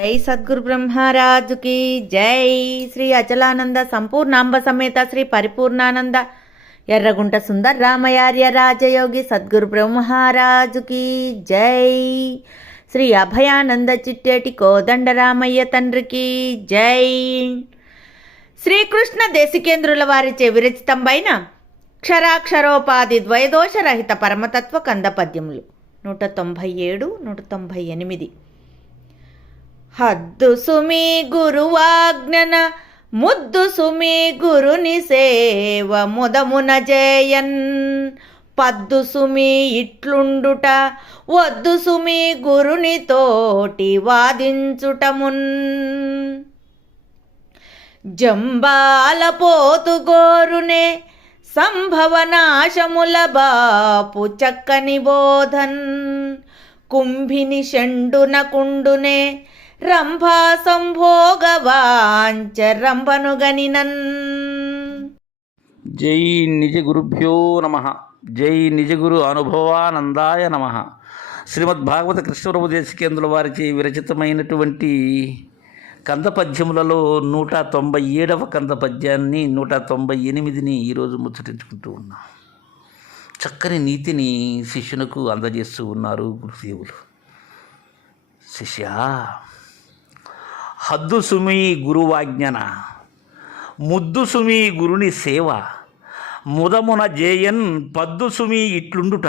జై సద్గురు బ్రహ్మరాజుకి జై. శ్రీ అచలానంద సంపూర్ణాంబ సమేత శ్రీ పరిపూర్ణానంద. ఎర్రగుంట సుందర రామయార్య రాజయోగి సద్గురు బ్రహ్మరాజుకి జై. శ్రీ అభయానంద చిట్టేటి కోదండ రామయ్య తండ్రికి జై. శ్రీకృష్ణ దేశికేంద్రుల వారిచే విరచితంబైన క్షరాక్షరోపాధి ద్వయదోషరహిత పరమతత్వ కంద పద్యములు నూట తొంభై ఏడు నూట తొంభై ఎనిమిది. హద్దు సుమి గురువాజ్ఞన ముద్దు సుమి గురుని సేవ ముదమున జయన్. పద్దు సుమి ఇట్లుండుట వద్దు సుమి గురుని తోటి వాదించుటమున్ జంబాల పోతు గోరునే సంభవనాశముల బాపు చక్కని బోధన్. కుంభిని షండున కుండునే రంభా సంభోగవాంచ రంభనుగనినన్. జై నిజ గురుభ్యో నమ జై నిజ గురు అనుభవానందాయ నమ. శ్రీమద్ భాగవత కృష్ణప్రభుదేశికేంద్రుల వారిచే విరచితమైనటువంటి కంద పద్యములలో నూట తొంభై ఏడవ కంద పద్యాన్ని నూట తొంభై ఎనిమిదిని ఈరోజు ముచ్చటించుకుంటూ ఉన్నాం. చక్కని నీతిని శిష్యునకు అందజేస్తూ ఉన్నారు గురుదేవులు. శిష్యా హద్దు సుమి గురువాజ్ఞన ముద్దు సుమి గురుని సేవ ముదమున జేయన్ పద్దు సుమి ఇట్లుండుట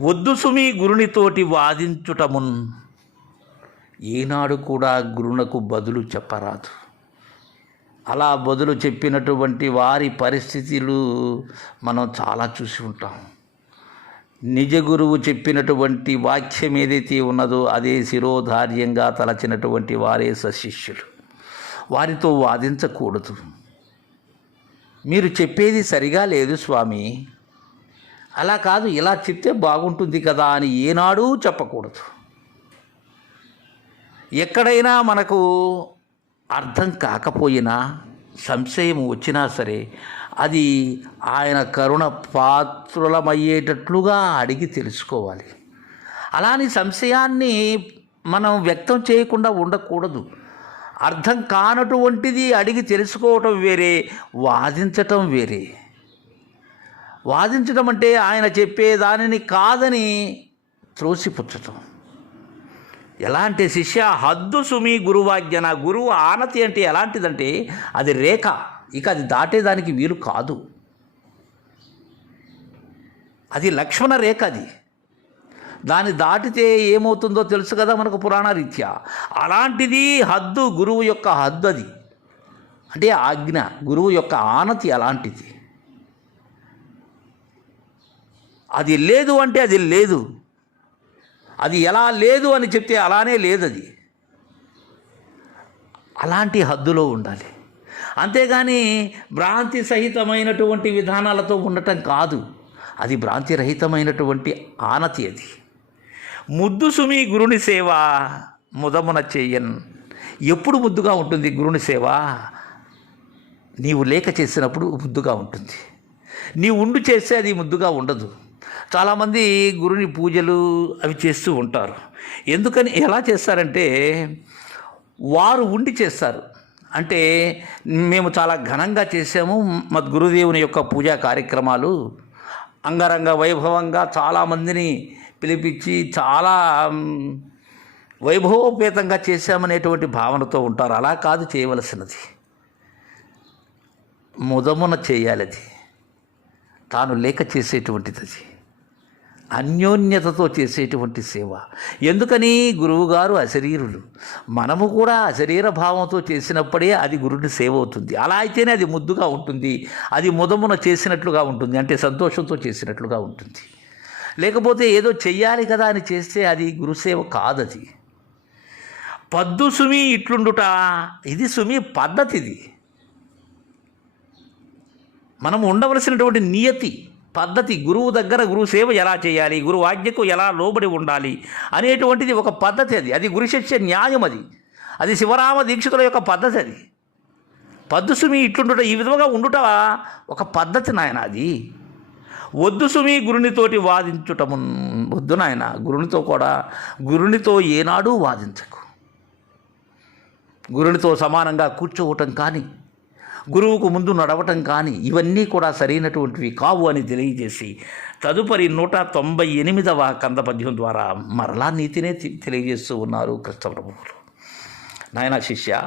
వద్దు సుమి గురునితోటి వాదించుటమున్. ఈనాడు కూడా గురునకు బదులు చెప్పరాదు. అలా బదులు చెప్పినటువంటి వారి పరిస్థితులు మనం చాలా చూసి ఉంటాం. నిజ గురువు చెప్పినటువంటి వాక్యం ఏదైతే ఉన్నదో అదే శిరోధార్యంగా తలచినటువంటి వారే సశిష్యులు. వారితో వాదించకూడదు. మీరు చెప్పేది సరిగా లేదు స్వామి. అలా కాదు ఇలా చెప్తే బాగుంటుంది కదా అని ఏనాడూ చెప్పకూడదు. ఎక్కడైనా మనకు అర్థం కాకపోయినా సంశయం వచ్చినా సరే అది ఆయన కరుణ పాత్రులమయ్యేటట్లుగా అడిగి తెలుసుకోవాలి. అలాని సంశయాన్ని మనం వ్యక్తం చేయకుండా ఉండకూడదు. అర్థం కానటువంటిది అడిగి తెలుసుకోవటం వేరే వాదించటం వేరే. వాదించడం అంటే ఆయన చెప్పే దానిని కాదని త్రోసిపుచ్చటం. ఎలా అంటే శిష్య హద్దు సుమి గురువాజ్ఞన గురువు ఆనతి అంటే ఎలాంటిదంటే అది రేఖ. ఇక అది దాటేదానికి వీలు కాదు. అది లక్ష్మణ రేఖ అది. దాన్ని దాటితే ఏమవుతుందో తెలుసు కదా మనకు పురాణ రీత్యా అలాంటిది హద్దు గురువు యొక్క హద్దు అది. అంటే ఆజ్ఞ గురువు యొక్క ఆనతి అలాంటిది. అది లేదు అంటే అది లేదు. అది ఎలా లేదు అని చెప్తే అలానే లేదు అది అలాంటి హద్దులో ఉండాలి. అంతేగాని భ్రాంతి సహితమైనటువంటి విధానాలతో ఉండటం కాదు. అది భ్రాంతి రహితమైనటువంటి ఆనతి అది. ముద్దు సుమి గురుని సేవ ముదమున చేయన్. ఎప్పుడు ముద్దుగా ఉంటుంది గురుని సేవ? నీవు లేక చేసినప్పుడు ముద్దుగా ఉంటుంది. నీ ఉండు చేస్తే అది ముద్దుగా ఉండదు. చాలామంది గురుని పూజలు అవి చేస్తూ ఉంటారు. ఎందుకని ఎలా చేస్తారంటే వారు ఉండి చేస్తారు. అంటే మేము చాలా ఘనంగా చేసాము మా గురుదేవుని యొక్క పూజా కార్యక్రమాలు. అంగరంగ వైభవంగా చాలామందిని పిలిపించి చాలా వైభవోపేతంగా చేశామనేటువంటి భావనతో ఉంటారు. అలా కాదు చేయవలసినది. ముదమున చేయాలి అది తాను లేక చేసేటువంటిది అది అన్యోన్యతతో చేసేటువంటి సేవ. ఎందుకని? గురువుగారు అశరీరులు. మనము కూడా అశరీర భావంతో చేసినప్పుడే అది గురుని సేవ అవుతుంది. అలా అయితేనే అది ముద్దుగా ఉంటుంది. అది ముదమున చేసినట్లుగా ఉంటుంది. అంటే సంతోషంతో చేసినట్లుగా ఉంటుంది. లేకపోతే ఏదో చెయ్యాలి కదా అని చేస్తే అది గురుసేవ కాదది. పద్దు సుమి ఇట్లుండుట. ఇది సుమి పద్ధతి ఇది మనం ఉండవలసినటువంటి నియతి. పద్ధతి గురువు దగ్గర గురువు సేవ ఎలా చేయాలి? గురువు ఆజ్ఞకు ఎలా లోబడి ఉండాలి? అనేటువంటిది ఒక పద్ధతి అది. అది గురుశిష్య న్యాయం అది. అది శివరామ దీక్షితుల యొక్క పద్ధతి అది. పద్దు సుమి ఇట్లుండుట ఈ విధంగా ఉండుట ఒక పద్ధతి నాయన అది. వద్దు సుమి గురునితోటి వాదించుటము వద్దు నాయన గురునితో కూడా గురునితో ఏనాడూ వాదించకు. గురునితో సమానంగా కూర్చోవటం కానీ గురువుకు ముందు నడవటం కానీ ఇవన్నీ కూడా సరైనటువంటివి కావు అని తెలియజేసి తదుపరి నూట తొంభై ఎనిమిదవ కంద పద్యం ద్వారా మరలా నీతినే తెలియజేస్తూ ఉన్నారు కృష్ణప్రభువులు నాయన శిష్య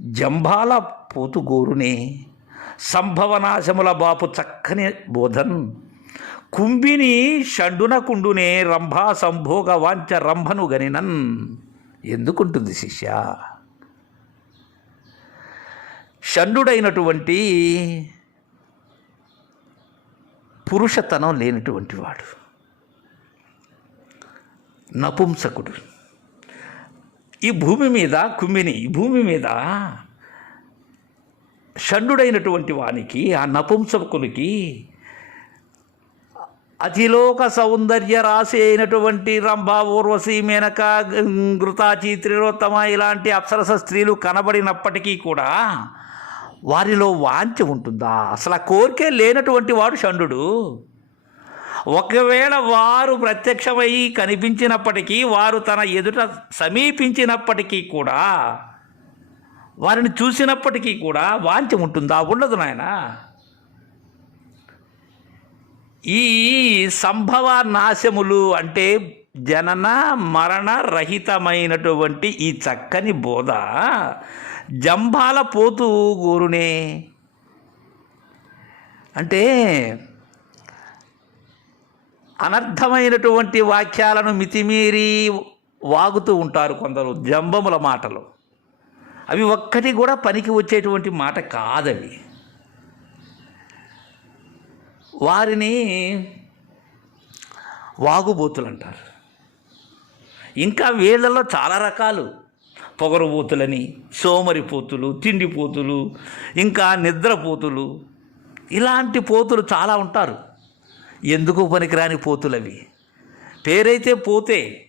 జంభాల పోతుగోరునే సంభవనాశముల బాపు చక్కని బోధన్ కుంభిని షండున కుండునే రంభా సంభోగ వాంచ రంభను గనినన్. ఎందుకుంటుంది శిష్య? షండుడైనటువంటి పురుషతనం లేనటువంటి వాడు. నపుంసకుడు. ఈ భూమి మీద కుమ్మిని ఈ భూమి మీద షండుడైనటువంటి వానికి ఆ నపుంసకునికి అతిలోక సౌందర్య రాశి అయినటువంటి రంభా ఊర్వశి మేనక ఘృతాచి త్రిలోత్తమ ఇలాంటి అప్సరస స్త్రీలు కనబడినప్పటికీ కూడా వారిలో వాంఛ ఉంటుందా? అసలు ఆ కోరికే లేనటువంటి వాడు షండు ఒకవేళ వారు ప్రత్యక్షమై కనిపించినప్పటికీ వారు తన ఎదుట సమీపించినప్పటికీ కూడా వారిని చూసినప్పటికీ కూడా వాంఛ ఉంటుందా? ఉండదు నాయన. ఈ సంభవ నాశములు అంటే జనన మరణ రహితమైనటువంటి ఈ చక్కని బోధ. జంభాల పోతు గోరునే. అంటే అనర్థమైనటువంటి వాక్యాలను మితిమీరి వాగుతూ ఉంటారు కొందరు జంబముల మాటలు. అవి ఒక్కటి కూడా పనికి వచ్చేటువంటి మాట కాదవి. వారిని వాగుబోతులు అంటారు ఇంకా వీళ్ళలో చాలా రకాలు. పొగరుబోతులని సోమరిపోతులు తిండిపోతులు ఇంకా నిద్రపోతులు. ఇలాంటి పోతులు చాలా ఉంటారు. ఎందుకు పనికిరాని పోతులు అవి పేరైతే పోతే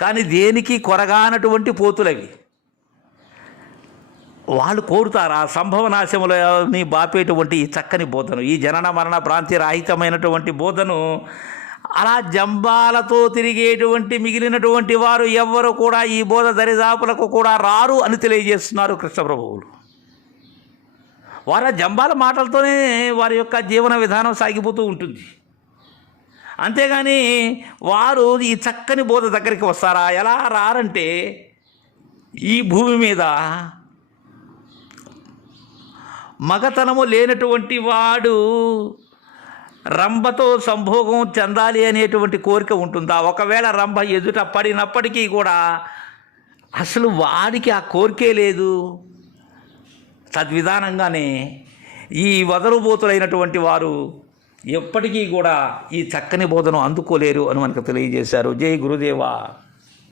కానీ దేనికి కొరగానటువంటి పోతులవి? వాళ్ళు కోరుతారు ఆ సంభవనాశములని బాపేటువంటి ఈ చక్కని బోధను ఈ జనన మరణ ప్రాంతి రాహితమైనటువంటి బోధను అలా జంబాలతో తిరిగేటువంటి మిగిలినటువంటి వారు ఎవ్వరు కూడా ఈ బోధ దరిదాపులకు కూడా రారు అని తెలియజేస్తున్నారు కృష్ణప్రభువులు వారు ఆ జంబాల మాటలతోనే వారి యొక్క జీవన విధానం సాగిపోతూ ఉంటుంది. అంతేగాని వారు ఈ చక్కని బోధ దగ్గరికి వస్తారా? ఎలా రారంటే ఈ భూమి మీద మగతనము లేనటువంటి వాడు రంభతో సంభోగం చెందాలి అనేటువంటి కోరిక ఉంటుందా? ఒకవేళ రంభ ఎదుట పడినప్పటికీ కూడా అసలు వాడికి ఆ కోరికే లేదు. తద్విధానంగానే ఈ వదరుబోతులైనటువంటి వారు ఎప్పటికీ కూడా ఈ చక్కని బోధను అందుకోలేరు అని మనకు తెలియజేశారు. జై గురుదేవా.